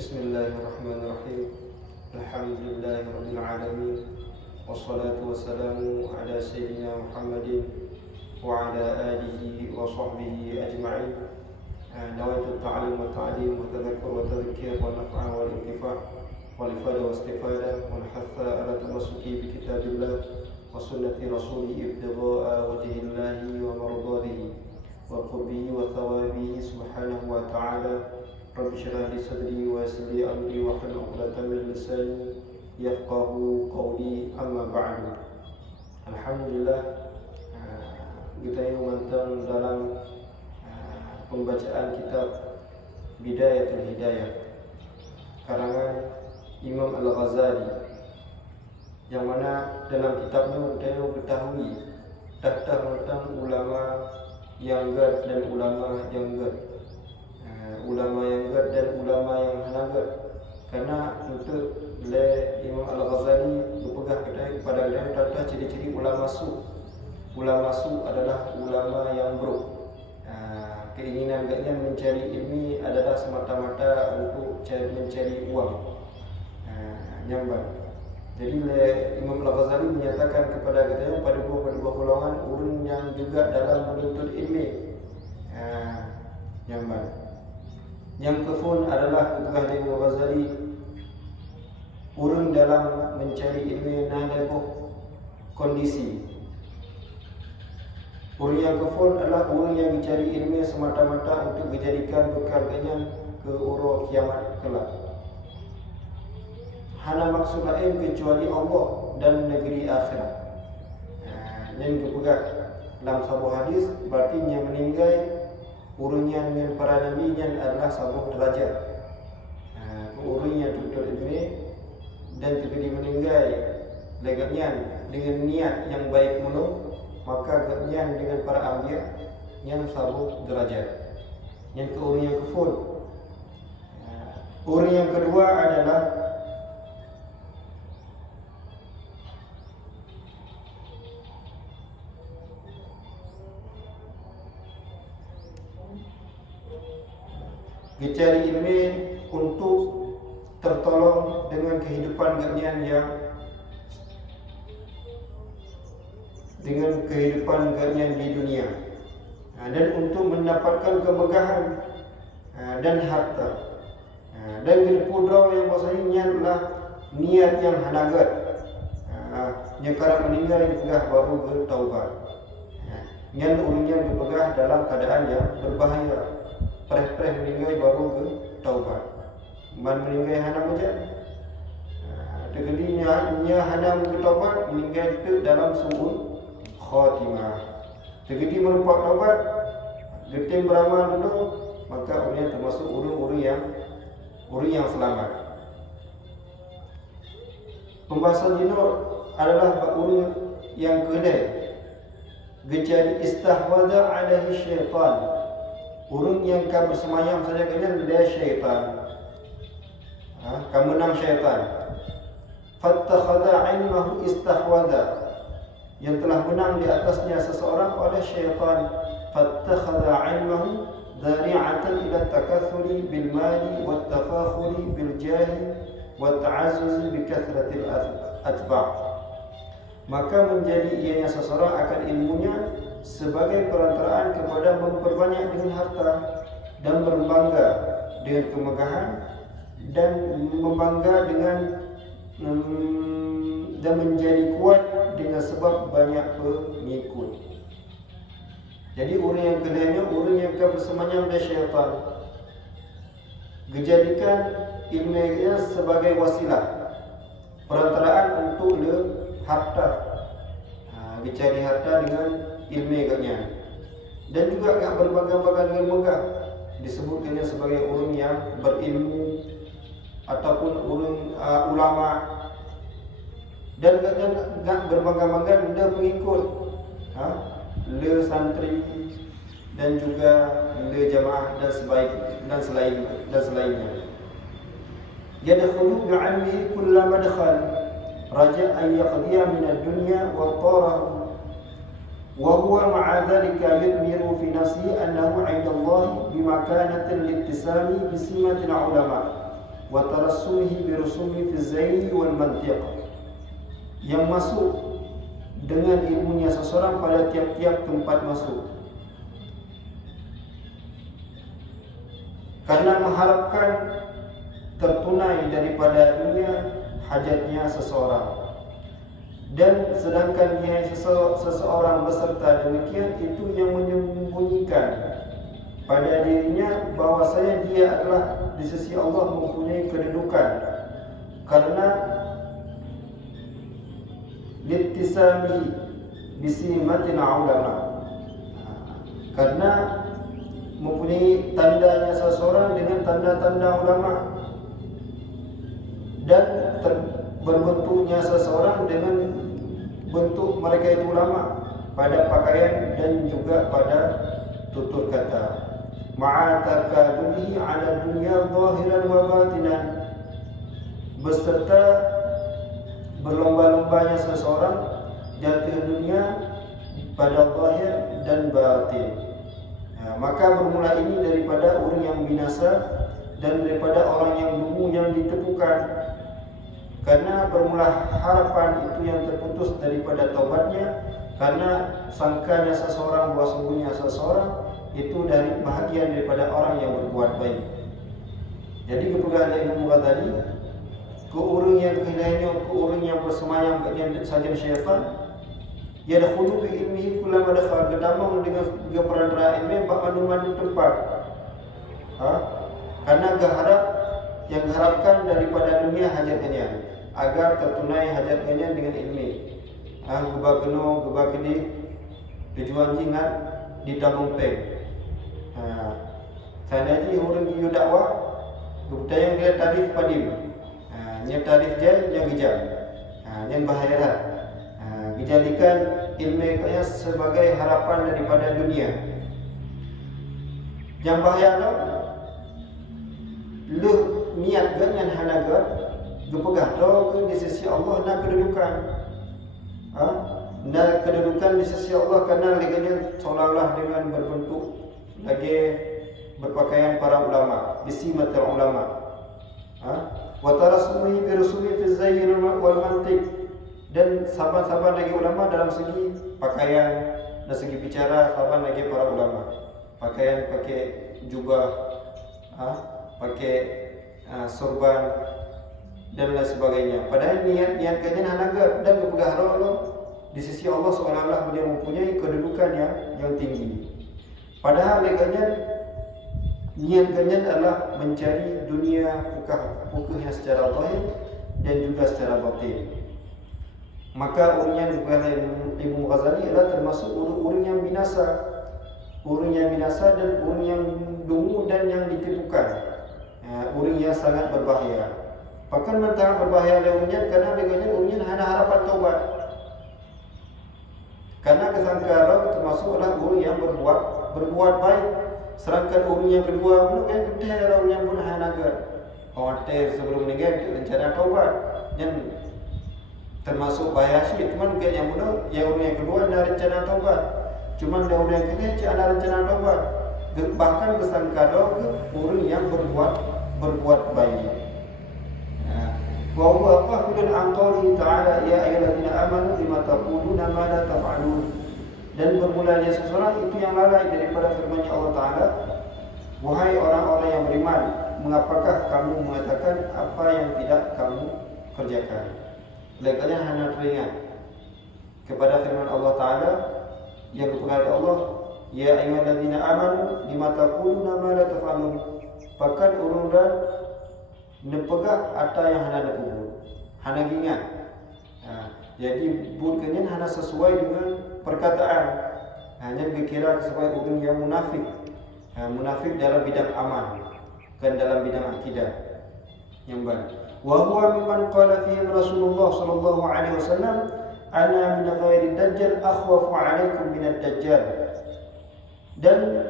Bismillahirrahmanirrahim. Alhamdulillahirabbil alamin. Wassalatu wassalamu ala sayyidina Muhammadin wa ala alihi wa sahbihi ajma'in. Nawaitu ta'allum wa ta'lim wa tadhakkur wa tadhkir wa naf'a wa intifa' wa ifada wa istifada wa hatha ala tamassuki bi kitabillah wa sunnati rasulih ibtigha'a wajhillahi wa mardadihi wa qurbihi wa thawabihi subhanahu wa ta'ala. Rabbi shrah li sadri wa yassir li amri wa hlul 'uqdatam min lisani yafqahu qawli, amma ba'du. Alhamdulillah, kita mantang dalam pembacaan kitab Bidayatul Hidayah karangan Imam Al-Ghazali, yang mana dalam kitabnya kita ketahui tentang ulama yang gad dan ulama yang gad, ulama yang gad dan ulama yang hanagat. Karena untuk Imam Al-Ghazali berpegang kepada tentang ciri-ciri ulama su. Ulama su adalah ulama yang buruk. Keinginan-keinginan mencari ilmu adalah semata-mata untuk mencari uang, nyamban. Jadi Imam Al-Ghazali menyatakan kepada kita pada dua golongan orang yang juga dalam menuntut ilmu, nyamban. Yang kefun adalah kepada Imam Al-Ghazali orang dalam mencari ilmu nahdabuh kondisi. Orang yang kafir adalah orang yang mencari ilmu semata-mata untuk dijadikan bekalnya ke urut kiamat kelak. Hana maksud lain kecuali Allah dan negeri akhirat. Yang dipegang dalam sebuah hadis, berarti yang meninggal orang yang dengan para nabi yang adalah sebuah derajat. Orang yang tutur ilmu dan juga meninggal leganya dengan niat yang baik mulu, maka gaknya dengan para anbiya yang sabuk derajat. Yang ke orang yang kafir. Orang yang kedua adalah mencari ilmu untuk tertolong dengan kehidupan gaknya yang di dunia, dan untuk mendapatkan kemegahan dan harta, dan berpudrau yang bahasanya adalah niat yang hanagat. Yang kalau meninggal dipegah baru bertaubat. Yang orangnya dipegah dalam keadaan yang berbahaya, pereh-pereh meninggal baru bertaubat. Man meninggal hanam saja. Tegadinya hanam bertaubat, meninggal itu dalam su'ul khatimah. Jadi merupakan taubat, geting beramal dulu, maka orangnya termasuk orang yang selamat. Pembahasan ini adalah orang yang kedua, gejadi istahwada alaihi syaitan. Orang yang kamu bersemayam saja kalian dia syaitan. Kamu menang syaitan. Fattakhadha ilmahu istahwada. Yang telah menang di atasnya seseorang oleh syaitan. Fattakhadha ilmahu dhari'atan ila takathuri bil mali wat tafakhuri bil jahi wat ta'azzuzi bi kathratil atba'. Maka menjadi ianya seseorang akan ilmunya sebagai perantaraan kepada memperbanyak dengan harta dan berbangga dengan kemegahan dan membangga dengan dan menjadi kuat dengan sebab banyak pengikut. Jadi orang yang keduanya orang yang bersemayam dari syaitan, dijadikan ilmunya sebagai wasilah, perantaraan untuk harta, dicari harta dengan ilmunya, dan juga agak berbangga-bangga dengan megah, disebutkannya sebagai orang yang berilmu ataupun orang ulama. Dan gak berbangga-bangga dia pengikut, le santri dan juga le jamaah dan selainnya. Yadkhulu bi'ilmihi kulla madkhal raja an yaqdiya min ad-dunya wa tarahu wa huwa ma'a dhalika yudmiru fi nafsihi annahu 'inda Allah bi makanatin littisami bi simatil ulama. wa tarassumihi bi rusumi fi zayyi wal mantiq, yang masuk dengan ilmunya seseorang pada tiap-tiap tempat masuk, karena mengharapkan tertunai daripada dunia hajatnya seseorang. Dan sedangkan dia seseorang beserta demikian, itu yang menyembunyikan pada dirinya bahwasanya dia adalah di sisi Allah mempunyai kedudukan, karena littisami bisimatin ulama, karena mempunyai tandanya seseorang dengan tanda-tanda ulama, dan berbentuknya seseorang dengan bentuk mereka itu ulama pada pakaian dan juga pada tutur kata. Ma'atakaduhi ala dunya zahiran wa batinan, beserta berlomba-lombanya seseorang jatuh dunia pada zahir dan batin. Maka bermula ini daripada orang yang binasa dan daripada orang yang dungu yang ditepukan, karena bermula harapan itu yang terputus daripada taubatnya, karena sangkanya seseorang bahwa sungguhnya seseorang itu dari bahagian daripada orang yang berbuat baik. Jadi kepegangan Imam Ghazali, ke orang yang kehilangannya, ke orang yang bersemayam dengan saja syaitan, ya dakhulu bi ilmihi kullama dakhal, kedamang dengan peran ilmu bakal tempat. Karena yang diharapkan daripada dunia hajatnya, agar tertunai hajatnya dengan ilmu. Gubak keno, gubak ini tujuan jingat di tabung peng. Saya ni orang yang dakwah, kemudian dia tarif padim. Nya tarif dia yang gijal. Yang bahaya. Dijadikan ilmu kaya sebagai harapan daripada dunia. Yang bahaya tu, lu niat dengan hanaga, gepegah tu di sisi Allah nak kedudukan. Nak kedudukan di sisi Allah kerana leganya seolah-olah dengan berbentuk lagi berpakaian para ulama, bisimatul ulama. Wa tarasumi bi rusumi fi zayyin wal mantiq, dan sahabat-sahabat lagi ulama dalam segi pakaian dan segi bicara, sahabat lagi para ulama. Pakaian pakai jubah, pakai sorban dan lain sebagainya. Padahal niat kalian hanaga dan kepegahara di sisi Allah seolah-olah dia mempunyai kedudukan yang tinggi. Padahal niat kalian adalah mencari dunia pukahnya secara zahir dan juga secara batin. Maka orang yang dikatakan Imam Ghazali adalah termasuk orang yang binasa. Orang yang binasa dan orang yang dungu dan yang ditipukan. Orang yang sangat berbahaya. Bahkan mentang berbahaya orangnya karena dengan orangnya hanya harapan taubat. Karena kesangkaan termasuklah orang yang berbuat baik. Sedangkan orang yang kedua mungkin kita orang yang berhanaga. Hotel sebelum meninggal rencana taubat. Yang termasuk bahaya sih, cuman kayak yang muda, yang orang yang kedua ada rencana taubat. Cuman dia orang yang ketiga ada rencana taubat. Bahkan kesangkaan orang yang berbuat baik. Wa huwa qafilun an qawlihi ta'ala ya ayyuhallazina amanu lima taquluna ma la taf'alun. Dan bermulanya seseorang itu yang lalai daripada firman Allah Ta'ala, wahai orang-orang yang beriman, mengapakah kamu mengatakan apa yang tidak kamu kerjakan? Legalnya hanya teringat kepada firman Allah Ta'ala yang kepada Allah, ya ayyuhallazina amanu lima taquluna ma la taf'alun. Bahkan urundan nepegah atau yang hana nepubur, hana ingat. Jadi bukannya hana sesuai dengan perkataan, hanya dikira sebagai orang yang munafik. Munafik dalam bidang amal, bukan dalam bidang akidah yang baik. Wa huwa mimman qala fihi Rasulullah sallallahu alaihi wasallam, ana min ghairi dajjal akhwafu alaikum min ad-dajjal. Dan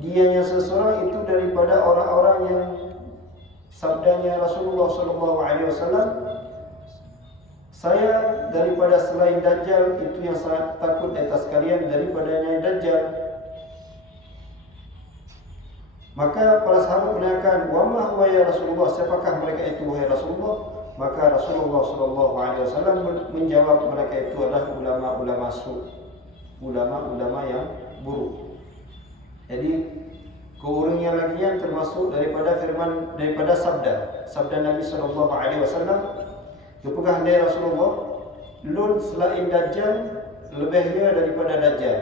dianya seseorang itu daripada orang-orang yang sabdanya Rasulullah sallallahu alaihi wasallam, saya daripada selain Dajjal itu yang sangat takut di atas kalian daripadanya Dajjal. Maka para sahabat menanyakan, "Wa ma huwa ya Rasulullah? Siapakah mereka itu wahai Rasulullah?" Maka Rasulullah sallallahu alaihi wasallam menjawab, mereka itu adalah ulama-ulama su, ulama-ulama yang buruk. Jadi keurangnya lagi yang termasuk daripada sabda Nabi sallallahu alaihi wasallam, "Kepegah dari Rasulullah, lun selain Dajjal lebihnya daripada Dajjal."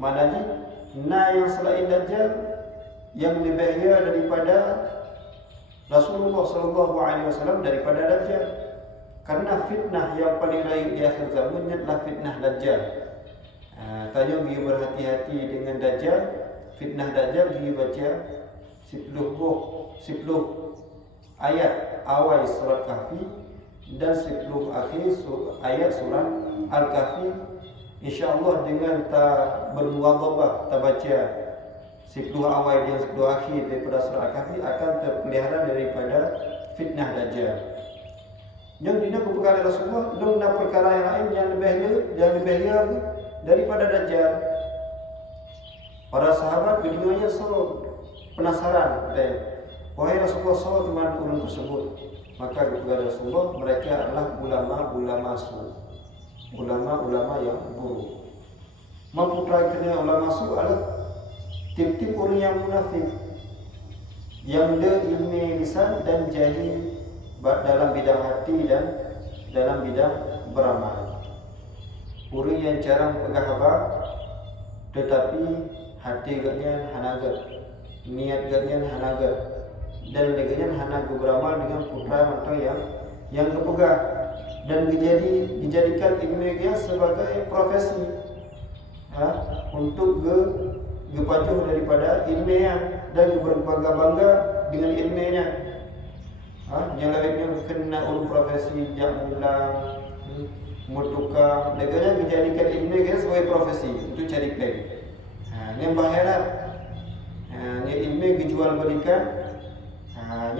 Maknanya yang selain Dajjal yang lebihnya daripada Rasulullah sallallahu alaihi wasallam daripada Dajjal. Karena fitnah yang paling lain di akhir zaman adalah fitnah Dajjal. Tanya pergi berhati-hati dengan Dajjal. Fitnah Dajjal pergi baca 10 ayat awal surat Kahfi dan 10 akhir ayat surat Al-Kahfi. InsyaAllah dengan tak bermughadhabah, tak baca 10 awal dan 10 akhir daripada surah Al-Kahfi akan terpelihara daripada fitnah Dajjal. Yang dina perkara Rasulullah, dong nak perkara yang lain yang lebihnya daripada Dajjal. Para sahabat keduanya penasaran, wahai Rasulullah SAW teman urun tersebut. Maka kepada Rasulullah, mereka adalah ulama-ulama su, ulama-ulama yang buruk. Mampu kena ulama su adalah tip-tip orang yang munafik, yang ada ilmu lisan dan jahil dalam bidang hati dan dalam bidang beramal. Orang yang jarang pegang khabar, tetapi hati gaknya hanagat, niat gaknya hanagat, dan leganya hanagat beramal dengan putra atau yang kepegang dan dijadikan ilmu dia sebagai profesi, untuk gepajuh daripada ilmiah dan berbangga-bangga dengan ilmiahnya. Nyalawitnya kena urut profesi jamulang, mutukang, leganya dijadikan ilmiah dia sebagai profesi untuk cari peng. Yang baharat, yang ilmiah dijual belikan,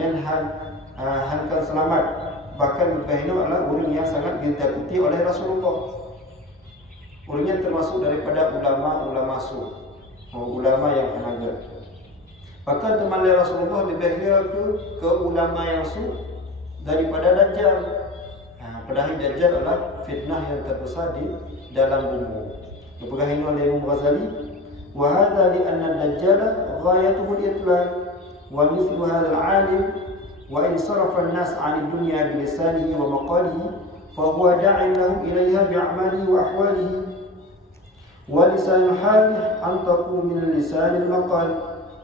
yang hankan selamat. Bahkan Ibrahim adalah orang yang sangat ditakuti oleh Rasulullah. Orangnya termasuk daripada ulama-ulama su, ulama yang hanagat. Bahkan teman Rasulullah lebihnya ke ulama yang su daripada Dajjal. Padahal Dajjal adalah fitnah yang terbesar di dalam bumi. Kepegahin oleh Imam Ghazali, wa hadha li anna Dajjal ghayatuhu al-itlaq wa mithlu hadha al-alim wa in sarafa an-nas 'an ad-dunya bi lisanihi wa maqalihi fa huwa da'in lahum ilayha bi a'malihi wa ahwalihi. ولسان الحال أنطق من لسان المقال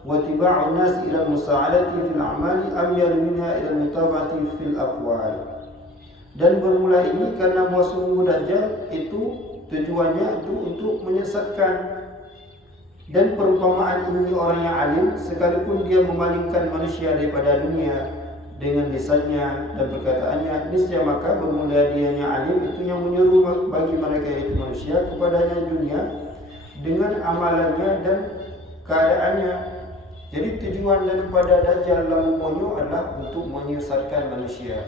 واتباع الناس إلى المساعدة في الأعمال أميل منها إلى المتابعة في الأقوال. Dan bermula ini karena sungguh Dajjal itu tujuannya itu untuk menyesatkan. Dan perumpamaan ini orang yang alim, sekalipun dia memalingkan manusia daripada dunia dengan lisannya dan perkataannya, niscaya maka bermula dia yang alim itu yang menyuruh bagi mereka itu manusia kepadanya dunia dengan amalannya dan keadaannya. Jadi tujuan daripada Dajjal dalam umumnya adalah untuk menyesatkan manusia.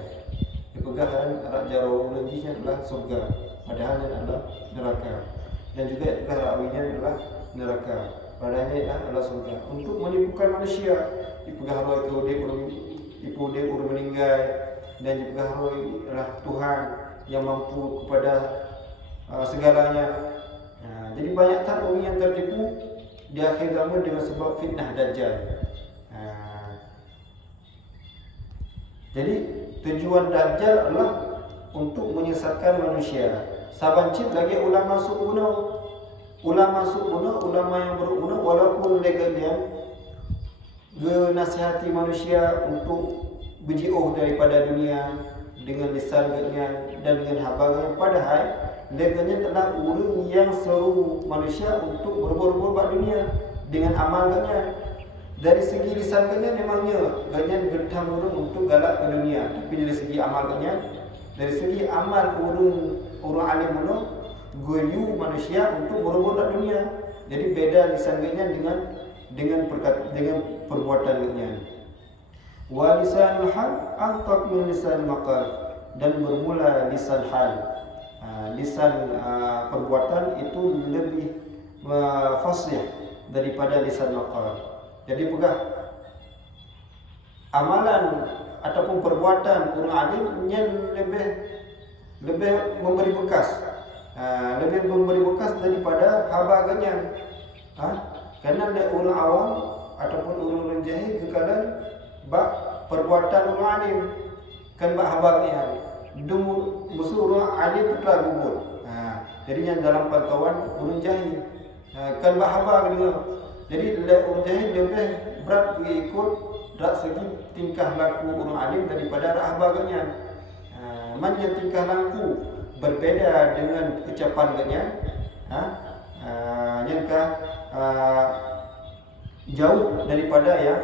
Kepegahan Arab Jarau lagi adalah surga, padahal adalah neraka. Dan juga rawinya adalah neraka, padahal adalah surga. Untuk menipukan manusia, dipegah roh itu dia urut meninggal, dan juga adalah Tuhan yang mampu kepada segalanya. Jadi banyak orang yang tertipu di akhir zaman dengan sebab fitnah Dajjal. Jadi tujuan Dajjal adalah untuk menyesatkan manusia. Sabancit lagi ulama su'una, ulama yang berguna, walaupun leganya menasihati manusia untuk berjauh daripada dunia dengan lisannya dan dengan habagannya, padahal leganya adalah orang yang seru manusia untuk berbuat dunia dengan amalnya. Dari segi lisannya memangnya ganyan gertam orang untuk galak ke dunia, tapi dari segi amalnya, dari segi amal orang alim muno goyu manusia untuk berbuat dunia. Jadi beda lisannya dengan perbuatannya. Wa lisanul hal antak min lisan maqal, dan bermula lisan hal. Lisan perbuatan itu lebih fasih daripada lisan maqal. Jadi pegah amalan ataupun perbuatan orang alim yang lebih memberi bekas, lebih memberi bekas daripada haba ganyan. Kerana ada orang awam ataupun orang jahil kekalan bak perbuatan orang alim kan bak haba ganyan. Musuh orang alim telah gugur. Jadi yang dalam pantauan orang jahil kan bak haba ganyan. Jadi orang jahil lebih berat ikut dari segi tingkah laku orang alim daripada haba ganyan. Mana tingkah laku berbeda dengan ucapan ganyan, yang jauh daripada yang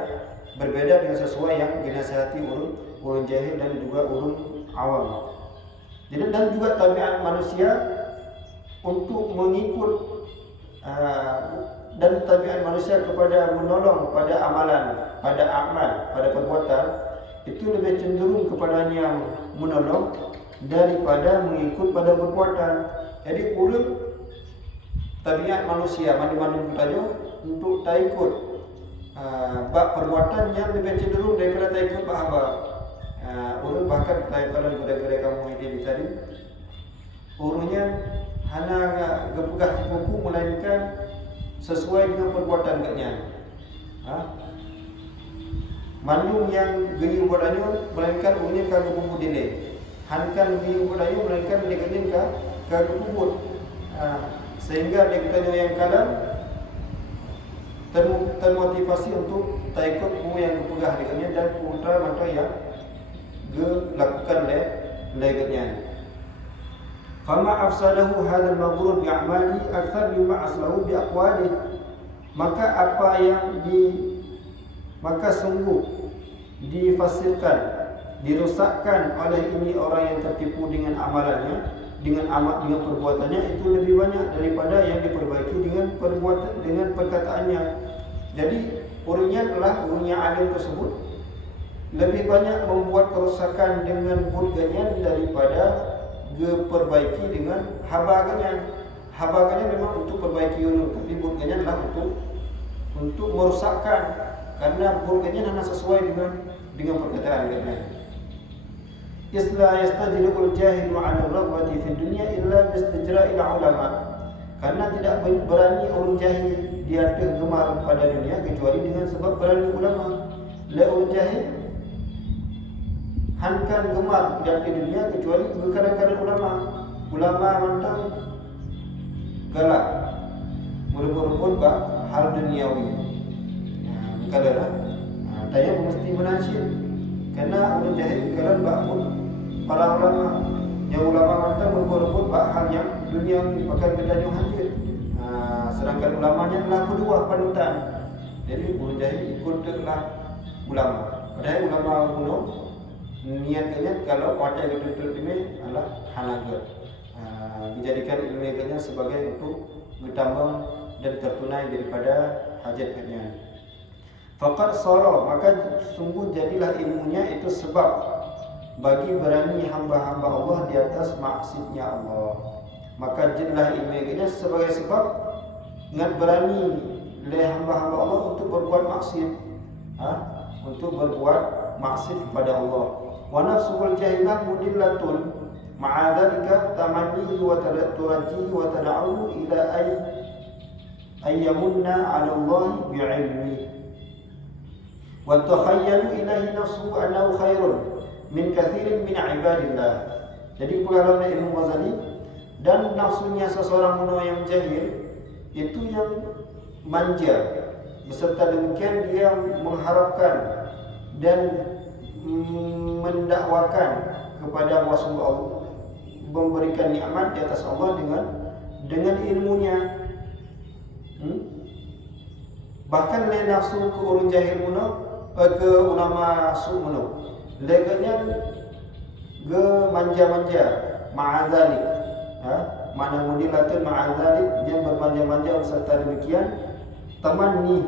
berbeda dengan sesuai yang dinasihati orang jahil dan juga orang awam. Jadi dan juga tabiat manusia untuk mengikut dan tabiat manusia kepada menolong pada amalan, pada amal, pada perbuatan itu lebih cenderung kepadanya menolong daripada mengikut pada perbuatan. Jadi orang tabiat manusia mana-mana tanya untuk tak ikut bab perbuatan yang lebih cenderung daripada tak ikut bab haba. Orang bahkan daripada gudai-gudai kamu ini tadi, orangnya hanya gepegah buku melainkan sesuai dengan perbuatan katnya. Manung yang gaya ubadanya melainkan orangnya kagak buku delay. Hankan gaya ubadanya melainkan dia kagak buku. Sehingga dia kita yang kalah termotivasi untuk tak ikut buku yang gepegah dengannya dan putra mata yang lakukan leganya. Fama afsadahu hadzal maghrur bi a'mali akthar mimma aslahu bi aqwali. Maka sungguh difasirkan, dirosakkan oleh ini orang yang tertipu dengan amalannya, dengan perbuatannya itu lebih banyak daripada yang diperbaiki dengan perkataannya. Jadi orangnya alim tersebut lebih banyak membuat kerosakan dengan burgannya daripada diperbaiki dengan habagannya. Habagannya memang untuk perbaiki dulu, tapi burgannya adalah untuk merosakkan, karena burgannya hanya sesuai dengan perkataan dia. Isla yastajilul jahilu 'ala ar-raghbati fi dunya illa bistijra'il ulama. Karena tidak berani orang jahil dia gemar pada dunia kecuali dengan sebab berani ulama. La orang jahil hankan gemar dia di dunia kecuali kadang-kadang ulama mantang galak merebut hal duniawi. Kalau tanya mesti menasib karena orang jahil kalau bakun para ulama yang ulama mantap merebut hal yang duniawi bahkan benda yang hadir. Sedangkan ulamanya adalah kedua panutan. Jadi orang jahil ikutlah ulama. Padahal ulama kuno niatnya kalau pada betul-betul ini adalah halagat. Dijadikan ilmunya sebagai untuk bertambah dan tertunai daripada hajatnya. Faqad sara, maka sungguh jadilah ilmunya itu sebab bagi berani hamba-hamba Allah di atas maksudnya Allah. Maka jadilah ilmunya sebagai sebab dengan berani oleh hamba-hamba Allah untuk berbuat maksiat, untuk berbuat maksiat kepada Allah. Wa nafsul jahilah mudillatun ma'adzalika tamannihi wa turajihi wa tad'u ila ayyamunna 'ala Allah bi'ilmi wa takhayyalu ilahi nafsuhu annahu khairun min kathirin min ibadillah. Jadi pengalaman Imam Ghazali dan nafsunya seseorang yang jahil itu yang manja, beserta demikian dia mengharapkan dan mendakwakan kepada Allah SWT, memberikan nikmat di atas Allah dengan ilmunya. Bahkan lain nafsu ke orang jahil muno, ke ulama su muno, leganya ke manja-manja, ma'adzalik, mana mudilatul ma'adzalik, yang bermanja-manja beserta demikian tamanni,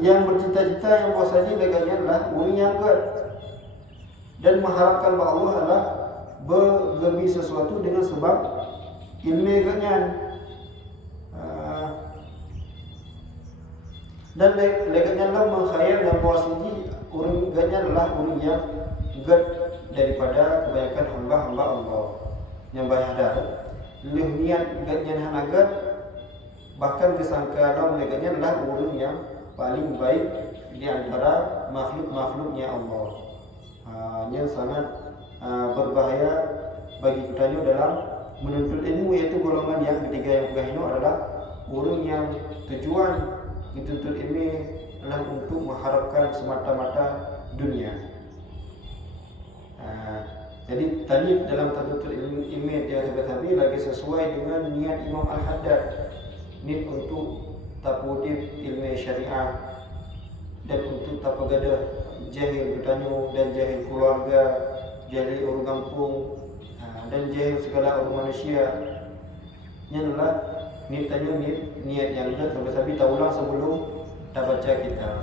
yang bercita-cita yang bahasanya leganya adalah menyangkat dan mengharapkan bahawa Allah adalah bergebi sesuatu dengan sebab ilmu leganya. Dan leganya lah mengkhayal dan bahwasanya orang ganya adalah orang yang gad daripada kebanyakan hamba-hamba Allah yang bayar lebih niat gadnya hanagat, bahkan disangka dalam leganya adalah orang yang paling baik di antara makhluk-makhluknya Allah. Yang sangat berbahaya bagi kita dalam menuntut ilmu, yaitu golongan yang ketiga yang bergahino adalah orang yang tujuan dituntut ilmu adalah untuk mengharapkan semata-mata dunia. Jadi tadi dalam tuntut ilmu yang tadi lagi sesuai dengan niat Imam Al-Haddad, niat untuk tapudib ilmu syariah dan untuk tapagada jahil bertanya dan jahil keluarga, jahil orang kampung dan jahil segala orang manusia. Ini adalah niat yang benar. Sampai kita ulang sebelum kita baca kitab.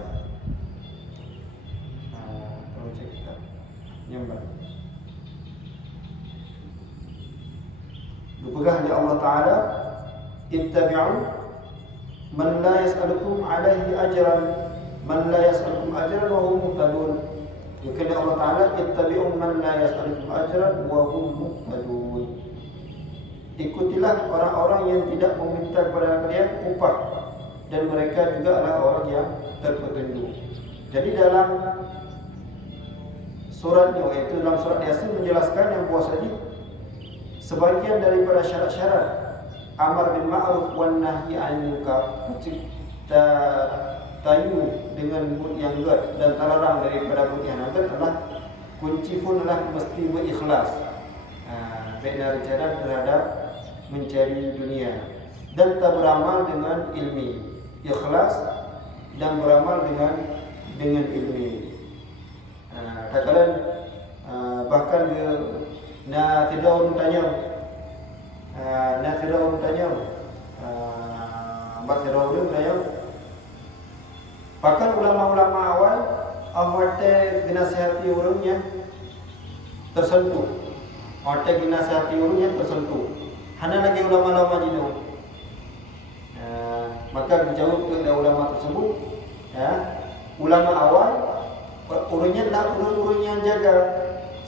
Baca kitab. Nyambung. Dipegah oleh Allah Taala, ittabi'u man la yas'alukum 'alaihi ajran, man la yas'alukum ajran wa hum muhtadun. Kata Allah Taala, ittabi'u man la yas'alukum ajran wa hum muhtadun. Ikutilah orang-orang yang tidak meminta kepada kalian upah, dan mereka juga adalah orang yang terpetunjuk. Jadi dalam suratnya, yaitu dalam surat Yasin menjelaskan yang bahwasanya sebagian daripada syarat-syarat amar bil ma'ruf wan nahi 'anil munkar, kita tayu dengan bud yang gad dan terlarang daripada bud yang gad adalah kunci pun adalah mesti berikhlas. Benar rencana terhadap mencari dunia dan tak beramal dengan ilmi, ikhlas dan beramal dengan ilmi. Katakan bahkan dia tidak orang tanya, bahkan ulama-ulama awal awate dinasihati orangnya tersentuh, hanya lagi ulama-ulama jino. Maka dijawab oleh ulama tersebut, ulama awal orangnya tak orang yang jaga,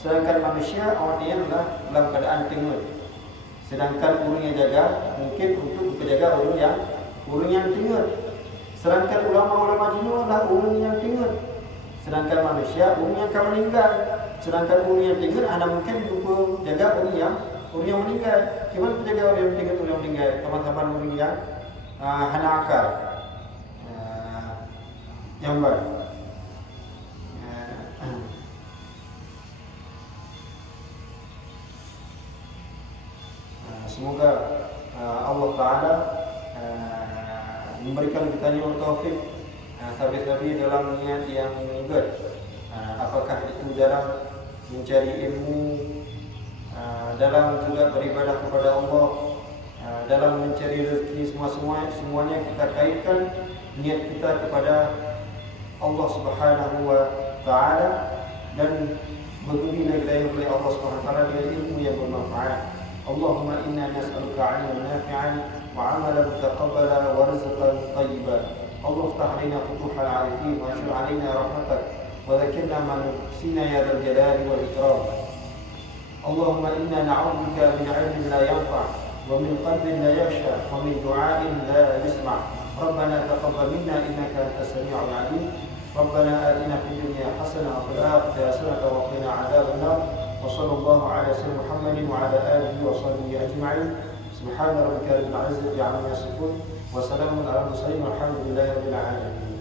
sedangkan manusia awalnya adalah dalam keadaan tengut. Sedangkan orang yang jaga mungkin untuk menjaga orang yang tengut. Sedangkan ulama-ulama jino adalah orang yang tengut, sedangkan manusia orang yang akan meninggal. Sedangkan orang yang tengut hanya mungkin untuk jaga orang yang meninggal. Gimana menjaga orang yang tengut, orang yang meninggal? Teman-teman orang yang hana akal, yang baik. Semoga Allah Ta'ala memberikan kita taufik sabi-sabi dalam niat yang good. Apakah itu dalam mencari ilmu, dalam juga beribadah kepada Allah, dalam mencari rezeki, semuanya kita kaitkan niat kita kepada Allah Subhanahu wa Ta'ala, dan berbudi oleh Allah Subhanahu wa Ta'ala dengan ilmu yang bermanfaat. Allahumma inna nas'aluka 'ilman nafi'an wa 'amalan mutaqabbalan wa rizqan thayyiban. Allah iftah 'alaina futuhal 'arifin wa anshur 'alaina rahmatak wa dhakkirna ma nusina ya dzal jalali wal ikram. Allahumma inna na'udzubika min 'ilmin la yanfa' wa min qalbin la yakhsha wa min du'a'in la yusma'. Rabbana taqabbal minna innaka antas sami'ul 'alim. Rabbana atina fid dunya hasanah wa fil akhirati hasanah wa qina 'adzaban nar. وصلى الله على سيدنا محمد وعلى آله وصحبه أجمعين. سبحان ربك رب العزة عما يصفون وسلام على المرسلين والحمد لله رب العالمين.